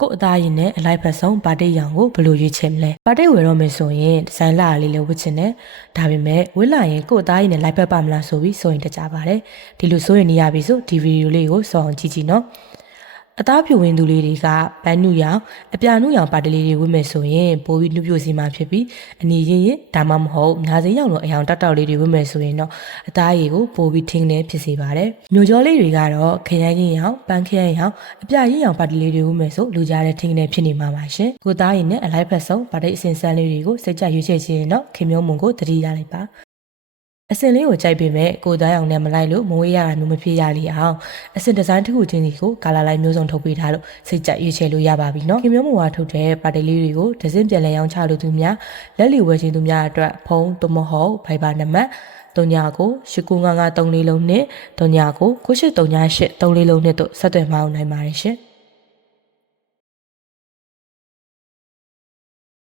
ကို့အသားရည်နဲ့အလိုက်ဖက်ဆုံးပါတိတ်ရောင်ကိုဘယ်လိုရွေးချယ်မလဲပါတိတ်ဝယ်တော့မယ်ဆိုရင်ဒီဇိုင်းလာလေးလေးဝတ်ချင်တယ်ဒါပေမဲ့ဝတ်လာရင်ကို့အသားရည်နဲ့လိုက်ဖက်ပါမလားဆိုပြီးစိုးရင်တကြပါတယ်ဒီလိုစိုးရင်နေရပြီဆိုဒီဗီဒီယိုလေးကိုစောင့်ကြည့်ကြည့်နော်အသားဖြူဝင်သူလေးတွေကပန်းနုရောင်အပြာနုရောင်ပါတလေးတွေဝတ်မယ်ဆိုရင်ပိုပြီးနှုတ်ပြစီမှာဖြစ်ပြီးအနီရင်ရင်ဒါမှမဟုတ်ညာစင်းရောင်လိုအယောင်တောက်တောက်လေးတွေဝတ်မယ်ဆိုရင်တော့အသားရည်ကိုပိုပြီးထင်းနေဖြစ်စေပါတယ်မျိုးကြောလေးတွေကတော့ခရမ်းရင်ရောင်ပန်းခရမ်းရောင်အပြာရင်ရောင်ပါတလေးတွေဝတ်မယ်ဆိုလူကြားတဲ့ထင်းနေဖြစ်နေမှာပါရှင်ကိုသားရည်နဲ့အလိုက်ဖက်ဆုံးပါတိတ်အစင်ဆန်းလေးတွေကိုစိတ်ကြရွေးချယ်ခြင်းတော့ခင်မျိုးမုံကိုတတိရလိုက်ပါအစင်လေးကိုကြိုက်ပေမဲ့ကိုသားရောင်နဲ့မလိုက်လို့မဝေးရတာမျိုးမဖြစ်ရလေအောင်အစင်ဒီဇိုင်းတစ်ခုချင်းစီကိုကာလာလိုက်မျိုးစုံထုတ်ပေးထားလို့စိတ်ကြရွေးချယ်လို့ရပါပြီနော်ခင်မျိုးမဝါထုတ်တဲ့ပါတီလေးတွေကိုဒဇင်ပြန်လဲရောင်းချလို့သူများလက်လီဝယ်ခြင်းသူများအတွက်ဖုန်းသို့မဟုတ်ဖိုင်ဘာနံပါတ်3998955343နဲ့39983834လုံးနဲ့တို့ဆက်သွယ်မအောင်နိုင်ပါတယ်ရှင်